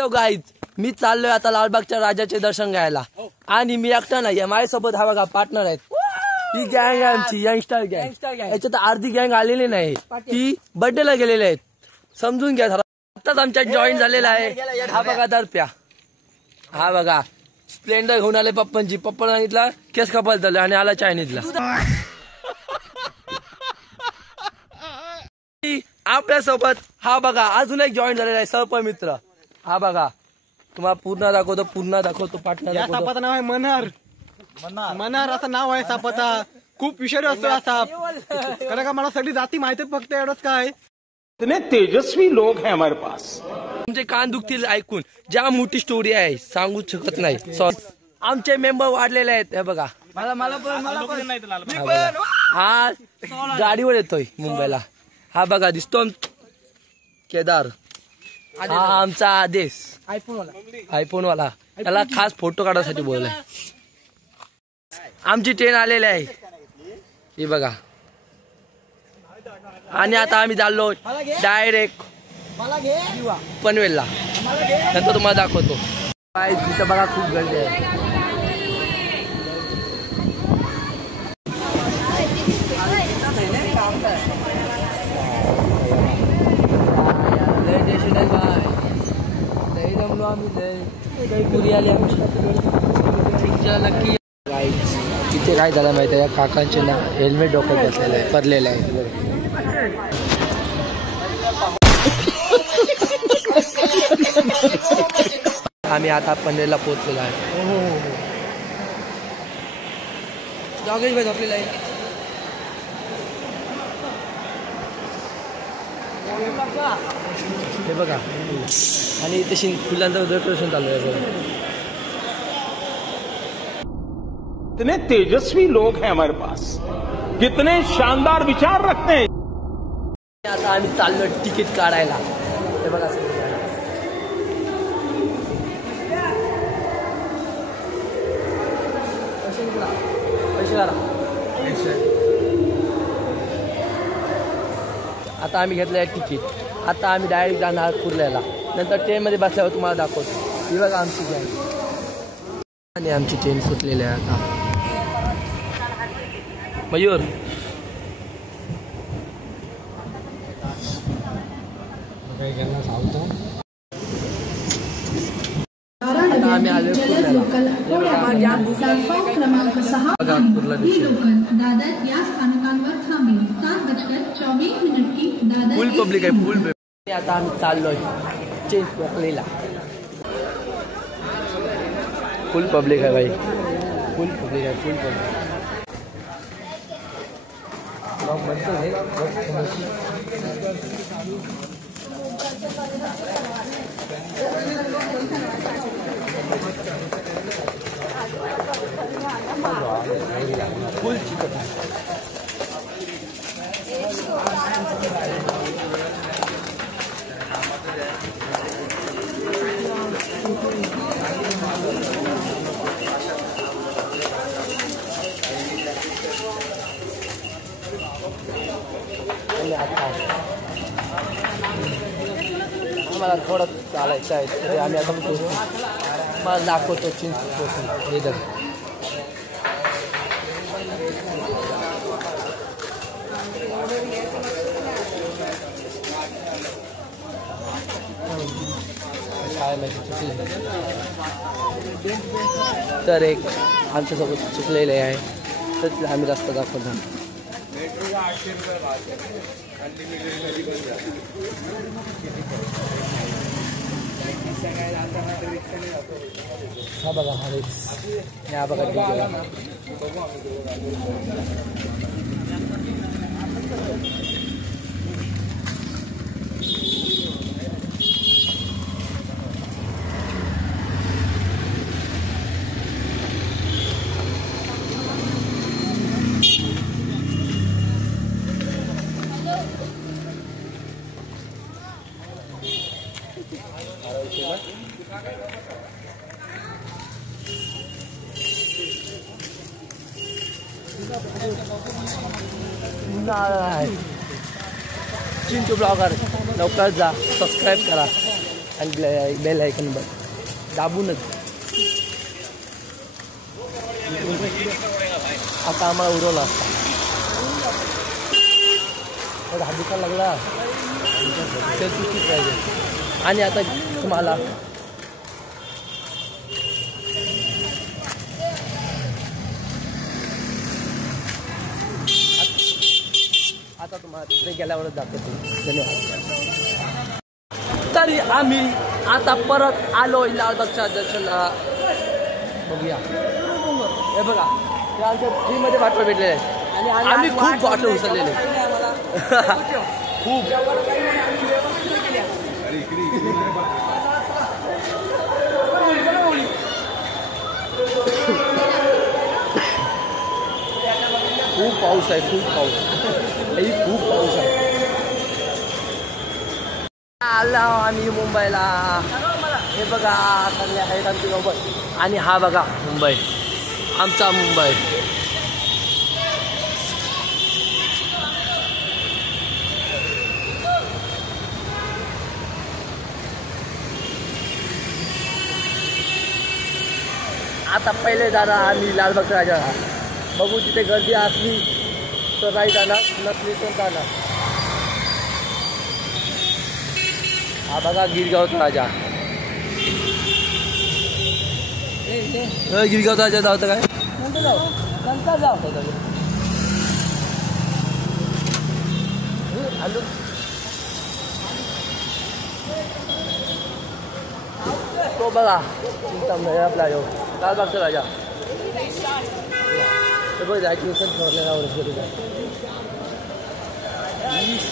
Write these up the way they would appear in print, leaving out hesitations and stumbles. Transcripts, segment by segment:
Hello guys, मी चाललोय आता लालबागच्या राजाचे दर्शन घ्यायला आणि मी एकटा नाही, माझ्यासोबत हा बघा पार्टनर आहेत. ही गँग आहे आमची यंगस्टर गँग. याच्यात अर्धी गँग आलेली नाही, ती बर्थडेला गेलेले आहेत. समजून घ्या जरा. आताच आमच्यात जॉईन झालेला आहे. हा बघा दरप्या, हा बघा स्प्लेंडर घेऊन आले पप्पांची. पप्पा सांगितला केस कपाल झाले आणि आला चायनीजला. आपल्या सोबत हा बघा अजून एक जॉईन झालेला आहे सहपमित्र. हा बघा तुम्हाला पूर्ण दाखवतो पार्टनर. या सापाचं नाव आहे मनार. मनार असं नाव आहे सापाचा. खूप विषारी असतो हा साप. कारण का मला सगळी जाती माहिती, फक्त एवढंच काय इतने तेजस्वी लोग हैं हमारे पास. तुमचे कान दुखतील ऐकून. ज्या मोठी स्टोरी आहे सांगू शकत नाही. आमचे मेंबर वाढलेले आहेत. हे बघा हा गाडीवर येतोय मुंबईला. हा बघा दिसतो केदार. हा आमचा आदेश आयफोन वाला. त्याला खास फोटो काढायसाठी बोललाय. आमची ट्रेन आलेली आहे ही बघा. आणि आता आम्ही चाललो डायरेक्ट पनवेलला. नंतर तुम्हाला दाखवतो. तिथं बघा खूप गर्दी आहे. तिथे काय झालं माहिती आहे, काकांचे ना हेल्मेट डोक्यात बसलेलं आहे, पडलेलं आहे. आम्ही आता पनवेलला पोहोचलेलो आहे. जॉगेश भाई झोपलेला आहे. हे बघा आणि तशी फुलांचं डेकोरेशन चालू आहे. इतने तेजस्वी लोग हैं हमारे पास. कितने शानदार विचार रखते हैं. आता आम्ही चाललो तिकीट काढायला. हे बघा आता आम्ही घेतलंय तिकीट. आता आम्ही डायरेक्ट जाणार कुर्ल्याला. नंतर ट्रेन मध्ये बसल्यावर तुम्हाला दाखवतो. ही बघा आमची गँग आणि आमची ट्रेन सुटलेली आहे आता. मयूर आम्ही आलो फुल पब्लिक आहे. फुल आता आम्ही चाललोय चेंज. फुल पब्लिक आहे भाई. फुल पब्लिक आहे. फुल पब्लिक. फुल चिकन. आम्हाला थोडं चालायचं आहे तरी आम्ही आता मला दाखवतो चिंच इधर. तर एक आमच्यासोबत चुकलेले आहे तर आम्ही रस्ता दाखवतो. हा बघा हा बघा चिंटू ब्लॉगर लवकर जा, सबस्क्राईब करा. आणि बेल आयकॉन बघ दाबूनच. आता आम्हाला उरवला हा दुकान लागला चुकीच पाहिजे. आणि आता तुम्हाला तिथे गेल्यावरच दाखवतो. धन्यवाद. तरी आम्ही आता परत आलोय लालबागच्या दर्शनाला. बघूया हे बघा ते आमच्या फ्रीमध्ये बाटल्या भेटलेले आहेत आणि आम्ही खूप बाटल्या उचललेले खूप. खूप पाऊस आहे, खूप पाऊस खूप पाऊस आहे. आलो आम्ही मुंबईला. हे बघा सगळे आहेत आमची मुंबई आणि हा बघा मुंबई, आमचा मुंबई. आता पहिले जाणार आम्ही लालबागच्या राजाला. बघू तिथे गर्दी असली तर नाही जाणार, नसली तर जाणार. हा बघा गिरगावचा राजा. गिरगावचा राजा जाऊ काय नंतर जाऊ आलो. तो बघा चिंतामणी आपला यो लालबागचा राजा.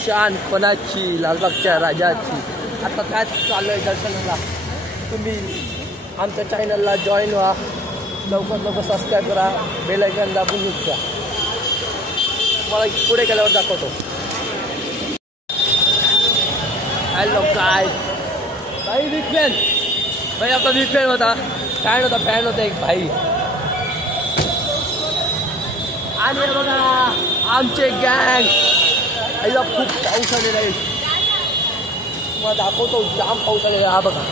शानपणाची लालबागच्या राजाची. आता काय चालू आहे दर्शनाला. तुम्ही आमच्या चॅनलला जॉईन व्हा, लवकर सबस्क्राईब करा, बेल आयकॉन दाबून नुसता. तुम्हाला पुढे गेल्यावर दाखवतो. हॅलो काय भाई बिग फॅन भाई, आपला बिग फॅन होता. फॅन होता एक भाई. आणि बघा आमचे गँग. याला खूप पाऊस आलेला आहे, तुम्हाला दाखवतो. जाम पाऊस आलेला. हा बघा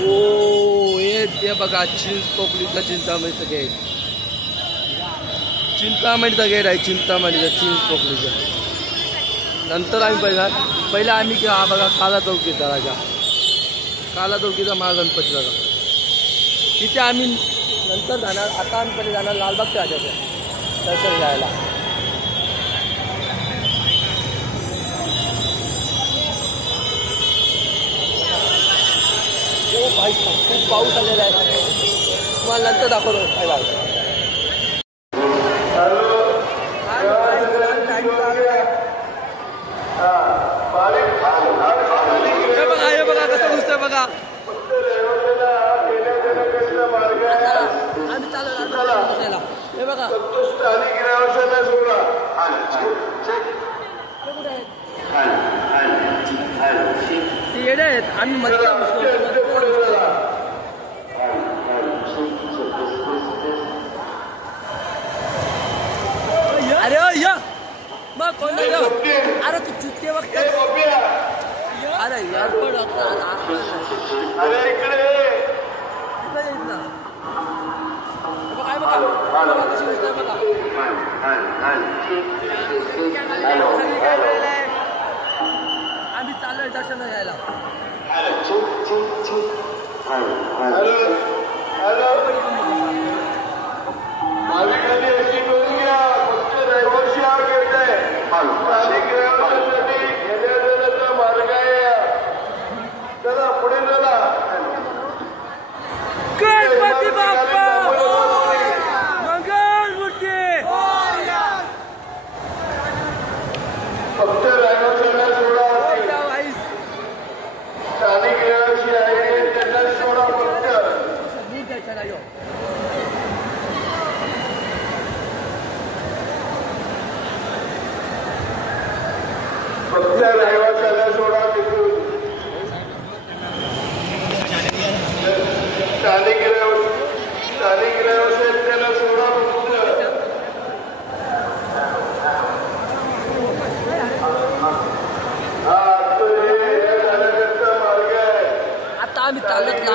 ओ हे बघा चिंचपोकलीचा चिंतामणीचं गेट. चिंतामणीचं गेट आहे, चिंतामणीचं चिंचपोकलीचं. नंतर आम्ही पहिला आम्ही हा बघा काला चौकीचा राजा, काला चौकीचा महागणपती बघा. तिथे आम्ही नंतर जाणार. आता आम्ही पहिले जाणार लालबागच्या राजाचं दर्शन घ्यायला. ओ भाई खूप पाऊस आलेला आहे, तुम्हाला नंतर दाखवतो. काय भाई हे बघा कसं दिसतंय बघा. आम्ही चालू हे बघा ते येडे आहेत. आम्ही मध्ये अरे या मग कोण नाही. अरे तू चुटके वक्त अरे यार पण आम्ही चाललोय दर्शन घ्यायला. गणपती बाप्पा मंगल मूर्ती. फक्त रायगडला सोडा, स्थानिक रहिवासी आहे त्यांना सोडा. फक्त रहिवाशाला सोडा. तिथून स्थानिक रहिवासी त्यांना सोडा. फक्त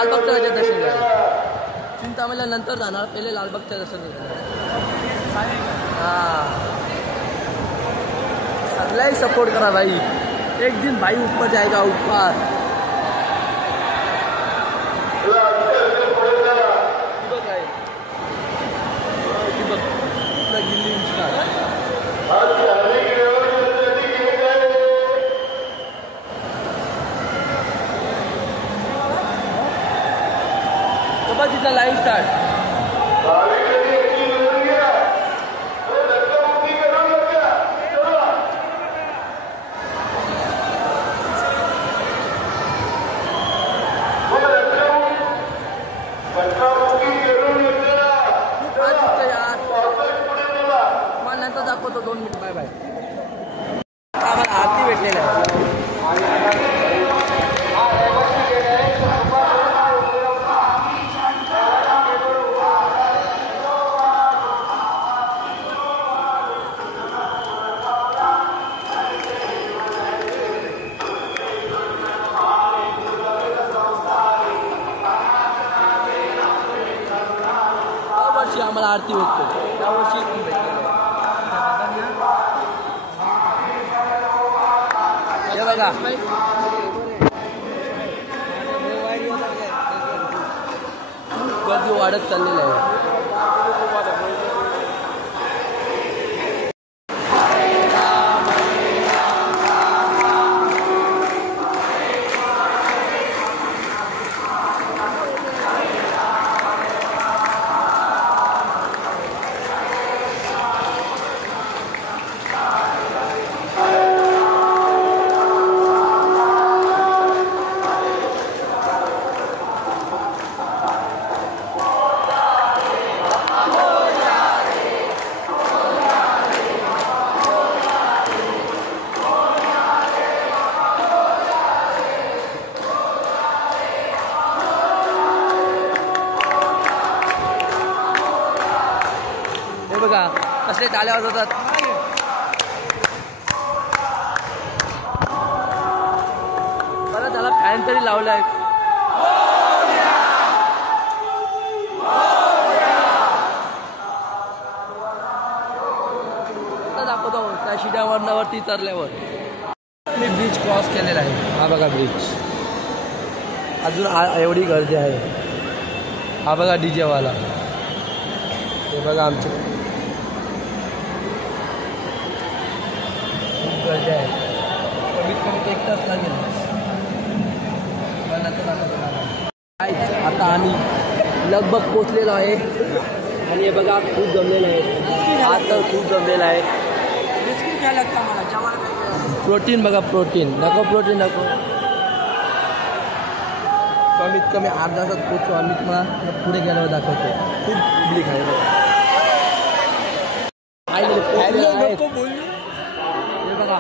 लालबागचं राजा दर्शन घ्यायला. चिंतामणीला नंतर जाणार, पहिले लालबागचं दर्शन घ्यायला. हा सगळ्याही सपोर्ट करा भाई. एक दिन भाई ऊपर जाएगा ऊपर. तिथला लाईव्ह स्टार्ट. मला नंतर दाखवतो 2 मिनिट. Bye bye. आम्हाला आरती भेटलेला आहे. आम्हाला आरती भेटतो त्यावर्षी हे बघा. गर्दी वाढत चाललेली आहे. बघा कसले टाळ्या वाजवतात. बरं त्याला फॅन तरी लावलाय. दाखवतो त्या शिड्यावरणावरती चरल्यावर मी ब्रिज क्रॉस केलेला आहे. हा बघा ब्रिज. अजून एवढी गर्दी आहे. हा बघा डीजे वाला. हे बघा आमचे गर्दी आहे. कमीत कमी 1 तास लागेल. आता आम्ही लगभग पोचलेलो आहे आणि हे बघा खूप जमलेलं आहे. आज तर खूप जमलेला आहे. प्रोटीन बघा प्रोटीन नको प्रोटीन नको. कमीत कमी अर्धा तास पोचतो आम्ही. तुम्हाला पुढे गेल्यावर दाखवतो. खूप पब्लिक आहे बघा. बघा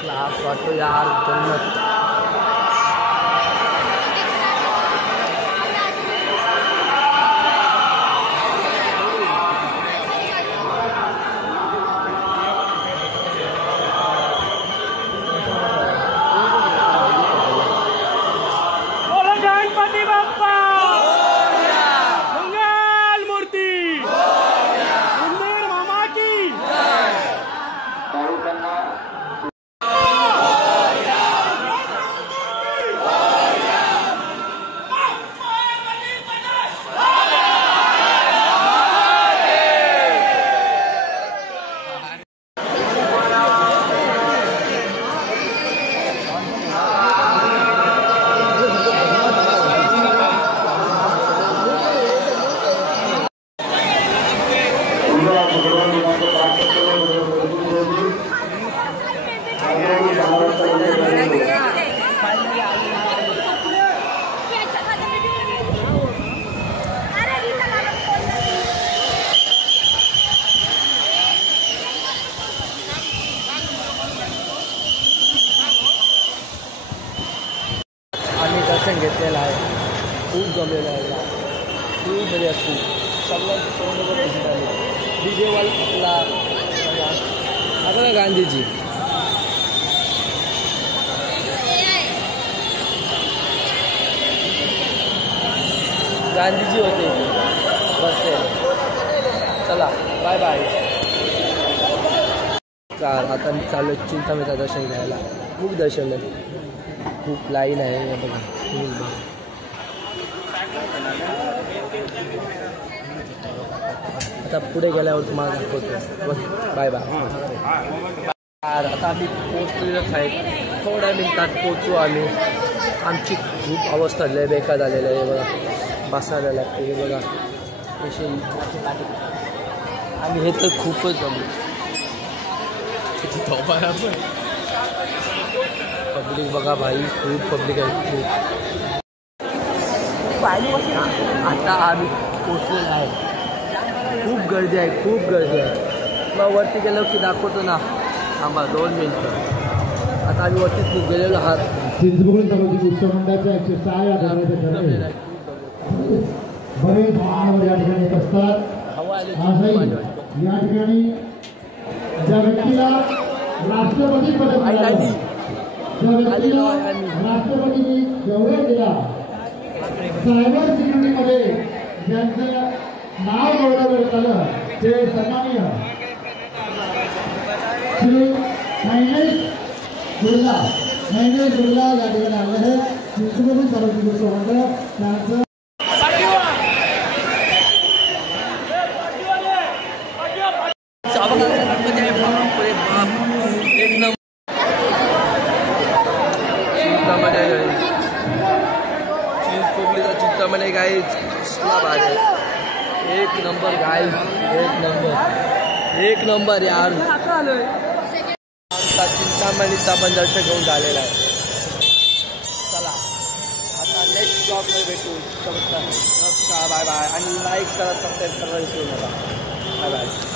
क्लास वाटतो यार. जन्नत दर्शन घेतलेलं आहे. खूप जमलेलं आहे. खूप म्हणजे खूप सगळ्यांची तोंड डीजे वाला आपला गांधीजी गांधीजी होते इथे बसले. चला बाय बाय. आता मी चालू चिंतामणीचं दर्शन घ्यायला. खूप दर्शन आहे, खूप लाईन आहे. हे बघा आता पुढे गेल्यावर तुम्हाला दाखवतो. बस बाय बाय. आता आम्ही पोचलेलोच आहे, थोड्या मिनिटात पोचू आम्ही. आमची खूप अवस्था लय बेकार झालेली आहे. बघा बसायला लागते. हे बघा कसे आणि हे तर खूपच जमलं. पब्लिक बघा भाई, खूप पब्लिक आहे. खूप आता आम्ही पोचलेलो आहे. खूप गर्दी आहे, खूप गर्दी आहे. मग वरती गेलो की दाखवतो ना. थांबा 2 मिनिटं. आता आम्ही वरती खूप गेलेलो आहात. चिंचबुर्ग तालुक्यातील उच्च मंडळाच्या 106 या घराचे ठरले बरेच वाहन या ठिकाणी येत असतात. आजही या ठिकाणी ज्या व्यक्तीला राष्ट्रपती पदक मिळालं, ज्या व्यक्तीला राष्ट्रपतींनी गौरव दिला, सायबर सिक्युरिटीमध्ये ज्यांचं नाव गौरवण्यात आलं ते सन्माननीय श्री महेश बिर्ला या ठिकाणी आले आहेत. चिंचबुर्ग तालुक्यातील उच्च मंडळ त्यांचं चिंतामणी गाईज एक नंबर गाईज, एक नंबर यार. आमचा चिंतामणीचा पण दर्शन घेऊन झालेला आहे. चला आता नेक्स्ट ब्लॉगमध्ये भेटू. नमस्कार, बाय बाय. आणि लाईक करा, सबस्क्राईब करायला विसरू नका. Bye bye.